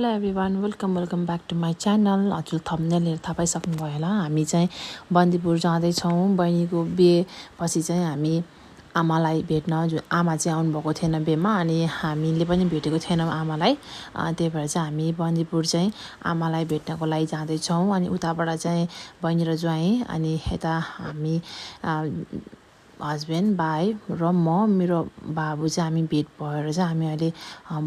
Hello everyone welcome back to my channel. हजुर thumbnail हेरेर थाहा पाइसक्नुभयो होला। हामी चाहिँ बन्दीपुर जाँदैछौँ। बहिनीको बिहेपछि चाहिँ हामी आमालाई भेट्न, जुन आमा चाहिँ आउनुभएको थिएन बिहेमा, अनि हामीले पनि भेटेको थिएनौँ आमालाई। त्यही भएर चाहिँ हामी बन्दीपुर चाहिँ आमालाई भेट्नको लागि जाँदैछौँ। अनि उताबाट चाहिँ बहिनी र ज्वाइँ, अनि यता हामी हस्बेन्ड भाइ र म, मेरो बाबु चाहिँ हामी भेट भएर चाहिँ हामी अहिले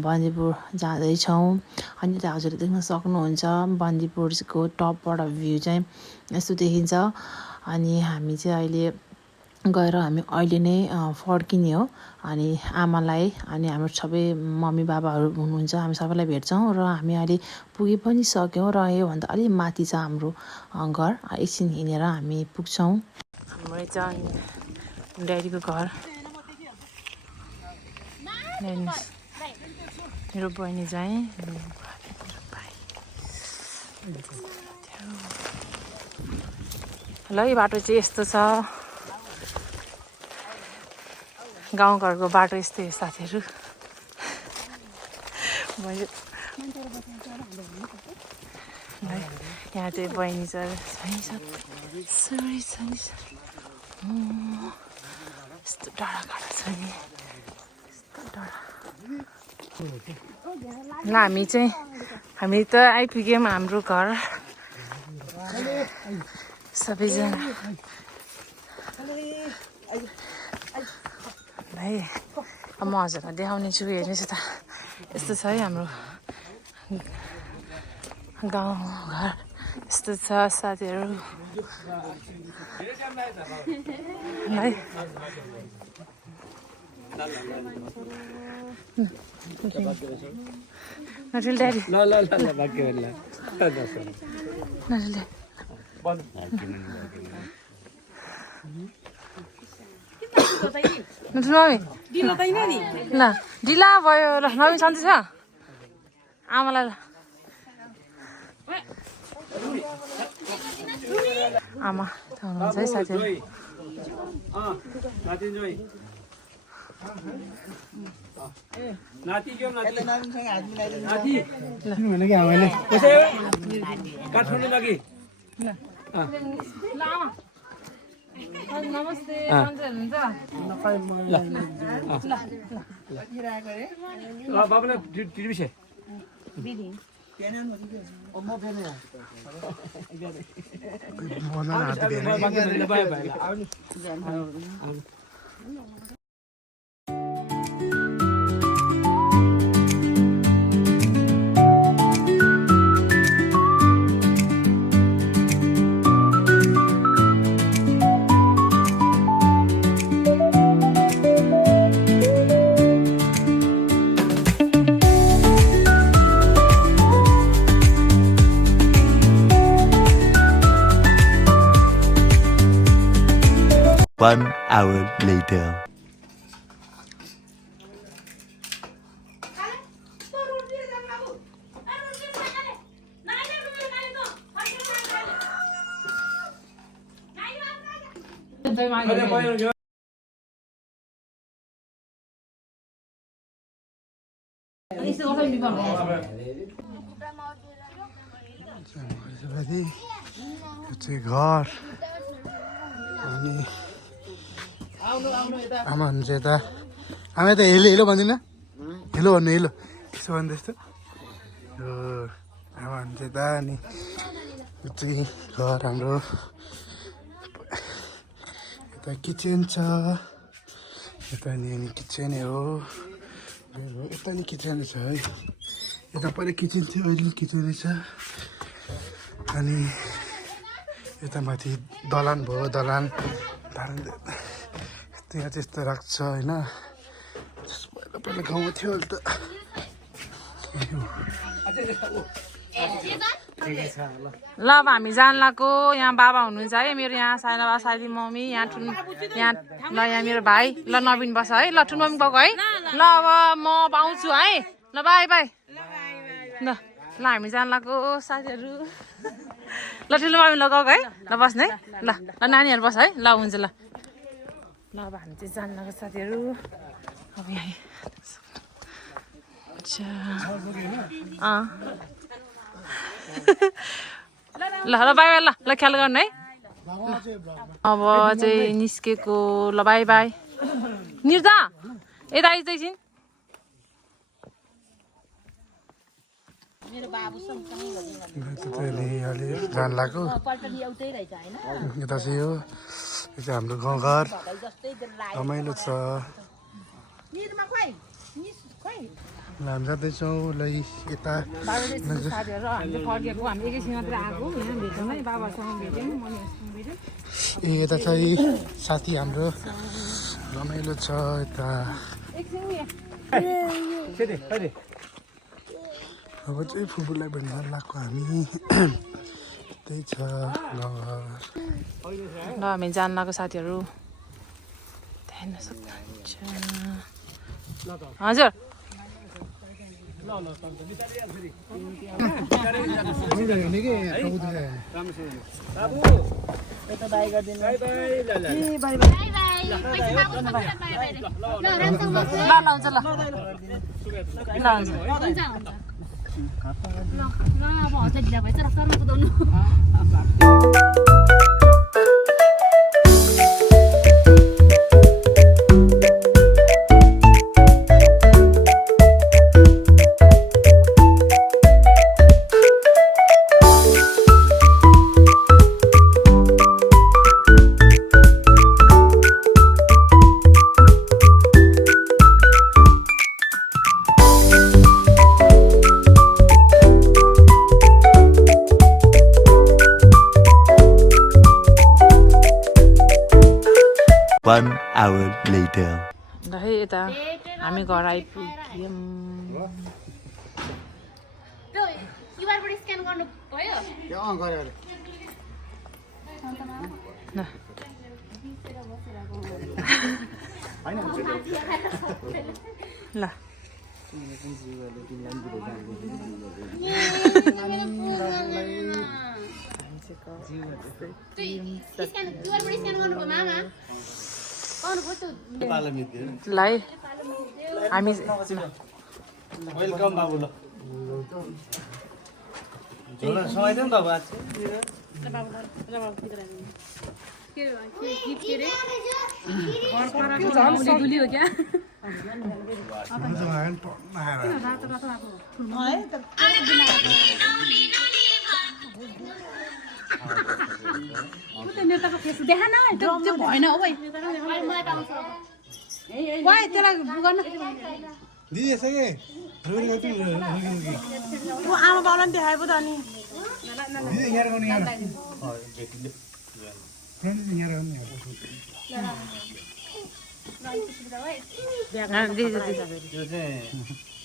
बन्दीपुर जाँदैछौँ। अनि त्यहाँ हजुरले देख्न सक्नुहुन्छ बन्दीपुरको टपबाट भ्यू चाहिँ यस्तो देखिन्छ। अनि हामी चाहिँ अहिले गएर हामी अहिले नै फर्किने हो। अनि आमालाई अनि हाम्रो सबै मम्मी बाबाहरू हुनुहुन्छ, हामी सबैलाई भेट्छौँ र हामी अहिले पुगि पनि सक्यौँ। र योभन्दा अलिक माथि छ हाम्रो घर। एकछिन हिँडेर हामी पुग्छौँ। हाम्रो चाहिँ ड्याडीको घर। मेरो बहिनी चाहिँ ल यो बाटो चाहिँ यस्तो छ। गाउँघरको बाटो यस्तै हो साथीहरू। यहाँ चाहिँ बहिनी छ, यस्तो डाँडा काँडा छ नि, यस्तो डाँडा। ल हामी त आइपुग्यौँ हाम्रो घर। सबैजना भाइ म हजुरलाई देखाउने छु। हेर्नुहोस् त यस्तो छ है हाम्रो गाउँघर, यस्तो छ साथीहरू। नटुल ड्याडी ल ढिला भयो। ल नवीन सन्चै छ आमालाई। ल आमा हुनुहुन्छ है साथीहरू। नमस्ते One hour later. घर अनि आमा हुनुहुन्छ यता। आमा यता हेलो हेलो भन्दैन, हेलो भन्नु, हेलो यसो भन्दै यस्तो। आमा हुनुहुन्छ यता। अनि यो चाहिँ घर हाम्रो। यता किचन छ, यता नि किचन हो। यता नि किचन छ है। यता पहिला किचन थियो, अहिले किचन रहेछ। अनि यता माथि दलान भयो। दलान त्यहाँ त्यस्तो राख्छ होइन। पहिला गाउँमा थियो, अहिले त ल अब हामी जान लाग्यो। यहाँ बाबा हुनुहुन्छ है मेरो, यहाँ साइना साइली मम्मी, यहाँ ल यहाँ मेरो भाइ। ल नवीन बस है। ल ठुलो मम्मी गएको है। ल अब म आउँछु है। ल बाई बाई। ल हामी जान लाग्यो साथीहरू। ल ठुलो मम्मी ल गएको है। ल बस्ने है। ल नानीहरू बस है। ल हुन्छ। ल अब हामी चाहिँ जान लाग्यो साथीहरू। अब यहाँ ल ल बाई बाई ल ख्याल गर्नु है अब चाहिँ निस्केको ल बाई बाई निर्दा यता आइज एकछिन जान लाग्यो यता चाहिँ यो चाहिँ हाम्रो गाउँघर रमाइलो छ हामी जाँदैछौँ ल यता यता चाहिँ साथी हाम्रो रमाइलो छ यता अब चाहिँ फुपूलाई भेट्न लाग्यो हामी त्यही छ गाउँघर ल हामी जान लाग्यो साथीहरू हेर्न सक्नुहुन्छ हजुर One hour later. ल है यता हामी घर आइपुग्यौँ ल ल है हामी वेलकम बाबु ल झोला समाइदिउँ त बात देखा न त्यो भएन हो भाइ त्यसलाई गर्न आमा बाउलाई देखाए पो त अनि त्यो चाहिँ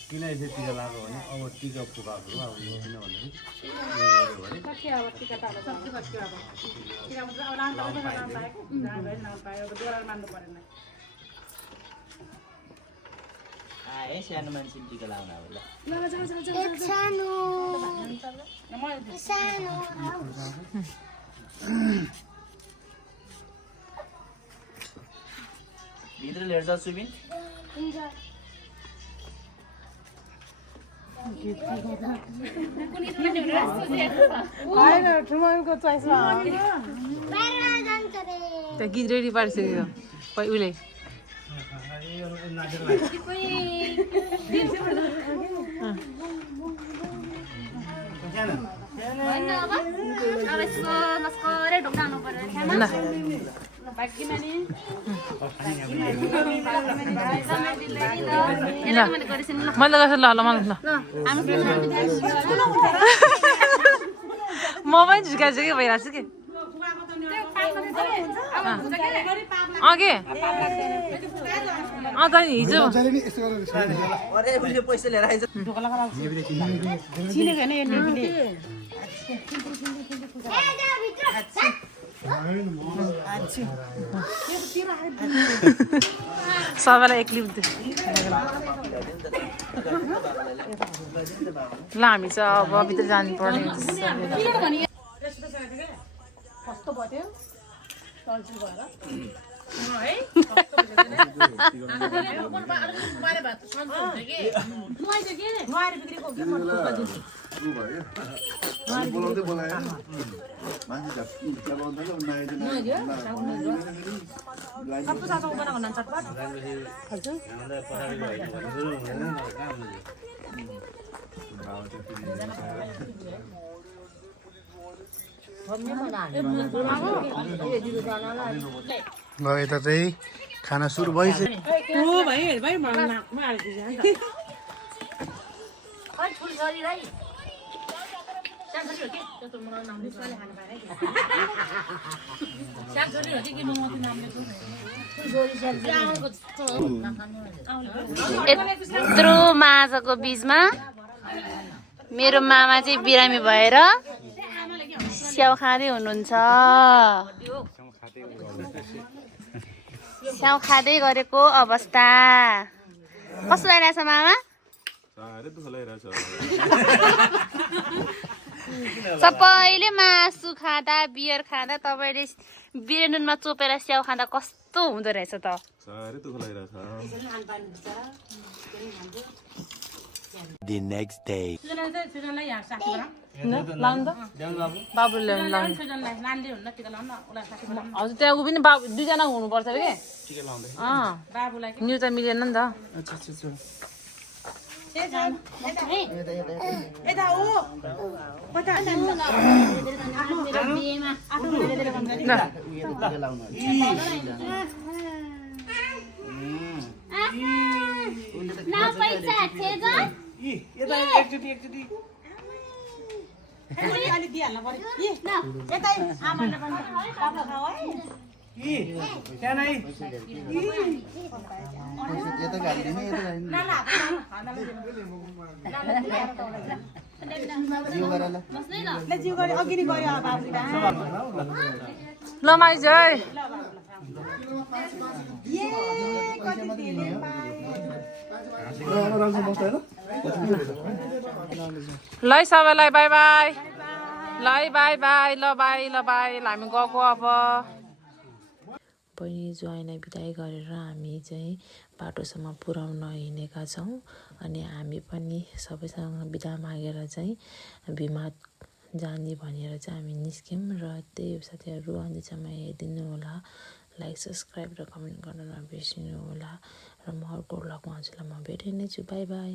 किन यसरी टिका लगाएको भने अब टिका फुकाएको अब यो किन सानो मान्छे टिका लाउनु अब भित्र लिएर जाऊ सुबिन त्यो गीत रेडी पारिसक्यो उसले मैले गर्छु ल ल मलाई ल म पनि झुकाएको छु कि भइरहेको छु कि के त हिजो पैसा लिएर आइज चिनेको होइन यसले सबैलाई एक क्लिप ल हामी चाहिँ अब भित्र जानुपर्ने कस्तो भयो बोलाउँदै बोलाएर मान्छे चलाउँदैन ल यता चाहिँ खाना सुरु भइसक्यो यत्रो माझको बीचमा मेरो मामा चाहिँ बिरामी भएर स्याउ खाँदै हुनुहुन्छ स्याउ खाँदै गरेको अवस्था कस्तो लागिरहेछ मामा सबैले मासु खाँदा बियर खाँदा तपाईँले बिरेनुनमा चोपेर स्याउ खाँदा कस्तो हुँदो रहेछ त The next day. बाबुले हजुर त्यहाँ ऊ पनि बाबु दुईजना हुनुपर्छ अरे के न्यु त मिलेन नि त ल माइज ल सबैलाई बाई बाई ल बाई बाई ल बाई ल बाई हामी गएको अब बहिनी ज्वाइँलाई बिदाई गरेर हामी चाहिँ बाटोसम्म पुर्याउन हिँडेका छौँ अनि हामी पनि सबैसँग बिदा मागेर चाहिँ बिमा जाने भनेर चाहिँ हामी निस्क्यौँ र त्यही साथीहरू अन्त्यसम्म हेरिदिनु होला लाइक सब्सक्राइब र कमेन्ट गर्न नबिर्सिनु होला र म अर्को भ्लगमा हजुरलाई म भेट्ने छु बाई बाई